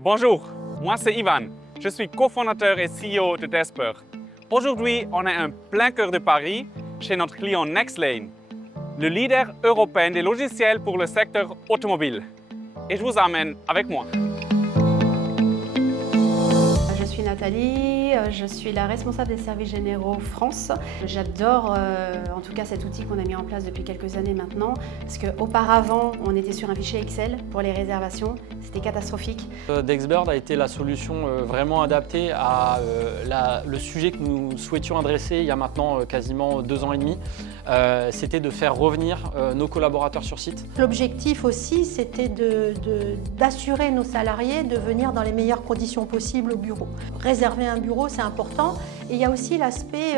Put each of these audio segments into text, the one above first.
Bonjour, moi c'est Ivan. Je suis cofondateur et CEO de Desper. Aujourd'hui, on est en plein cœur de Paris, chez notre client Nextlane, le leader européen des logiciels pour le secteur automobile. Et je vous amène avec moi. Je suis Nathalie, je suis la responsable des services généraux France. J'adore en tout cas cet outil qu'on a mis en place depuis quelques années maintenant, parce qu'auparavant on était sur un fichier Excel pour les réservations, c'était catastrophique. Dexbird a été la solution vraiment adaptée à le sujet que nous souhaitions adresser il y a maintenant quasiment 2 ans et demi. C'était de faire revenir nos collaborateurs sur site. L'objectif aussi, c'était d'assurer nos salariés de venir dans les meilleures conditions possibles au bureau. Réserver un bureau, c'est important. Et il y a aussi l'aspect,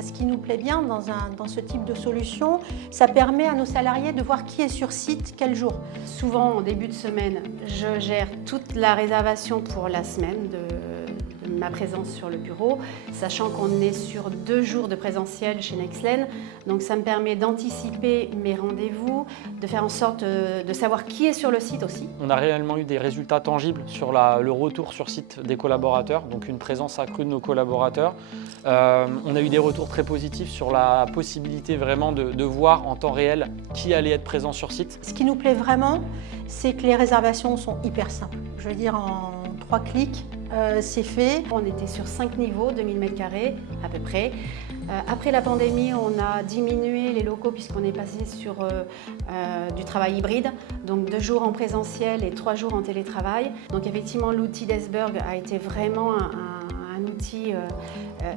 ce qui nous plaît bien dans ce type de solution, ça permet à nos salariés de voir qui est sur site, quel jour. Souvent en début de semaine, je gère toute la réservation pour la semaine de ma présence sur le bureau, sachant qu'on est sur 2 jours de présentiel chez Nextlane. Donc ça me permet d'anticiper mes rendez-vous, de faire en sorte de savoir qui est sur le site aussi. On a réellement eu des résultats tangibles sur le retour sur site des collaborateurs, donc une présence accrue de nos collaborateurs. On a eu des retours très positifs sur la possibilité vraiment de voir en temps réel qui allait être présent sur site. Ce qui nous plaît vraiment, c'est que les réservations sont hyper simples. Je veux dire, en 3 clics, c'est fait. On était sur 5 niveaux, 2000 m² à peu près. Après la pandémie, on a diminué les locaux puisqu'on est passé sur du travail hybride, donc 2 jours en présentiel et 3 jours en télétravail. Donc effectivement, l'outil Desberg a été vraiment un outil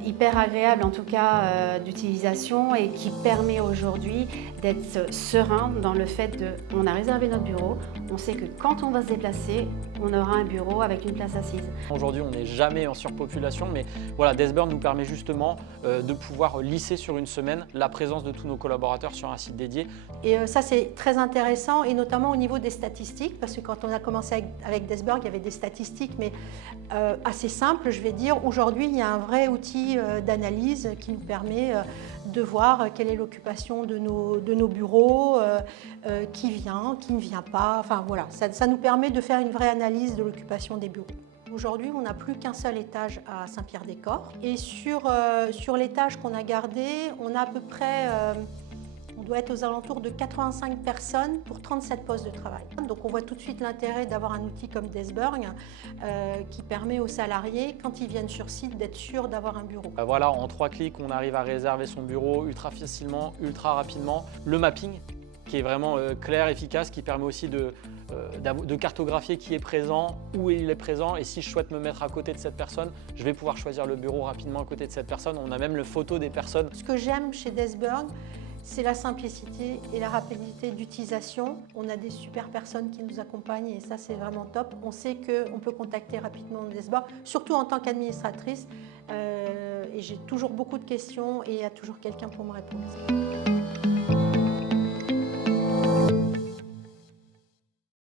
hyper agréable en tout cas d'utilisation et qui permet aujourd'hui d'être serein dans le fait on a réservé notre bureau, on sait que quand on va se déplacer, on aura un bureau avec une place assise. Aujourd'hui, on n'est jamais en surpopulation, mais voilà, Desbird nous permet justement de pouvoir lisser sur une semaine la présence de tous nos collaborateurs sur un site dédié. Et ça, c'est très intéressant, et notamment au niveau des statistiques, parce que quand on a commencé avec Desberg, il y avait des statistiques, mais assez simples, je vais dire. Aujourd'hui, il y a un vrai outil d'analyse qui nous permet de voir quelle est l'occupation de nos bureaux, qui vient, qui ne vient pas. Enfin voilà, ça nous permet de faire une vraie analyse de l'occupation des bureaux. Aujourd'hui, on n'a plus qu'un seul étage à Saint-Pierre-des-Corps. Et sur l'étage qu'on a gardé, on a à peu près, on doit être aux alentours de 85 personnes pour 37 postes de travail. Donc on voit tout de suite l'intérêt d'avoir un outil comme Desberg qui permet aux salariés, quand ils viennent sur site, d'être sûrs d'avoir un bureau. Voilà, en 3 clics, on arrive à réserver son bureau ultra facilement, ultra rapidement. Le mapping, qui est vraiment clair, efficace, qui permet aussi de cartographier qui est présent, où il est présent, et si je souhaite me mettre à côté de cette personne, je vais pouvoir choisir le bureau rapidement à côté de cette personne. On a même le photo des personnes. Ce que j'aime chez Desberg, c'est la simplicité et la rapidité d'utilisation. On a des super personnes qui nous accompagnent et ça, c'est vraiment top. On sait qu'on peut contacter rapidement Desberg, surtout en tant qu'administratrice. Et j'ai toujours beaucoup de questions et il y a toujours quelqu'un pour me répondre.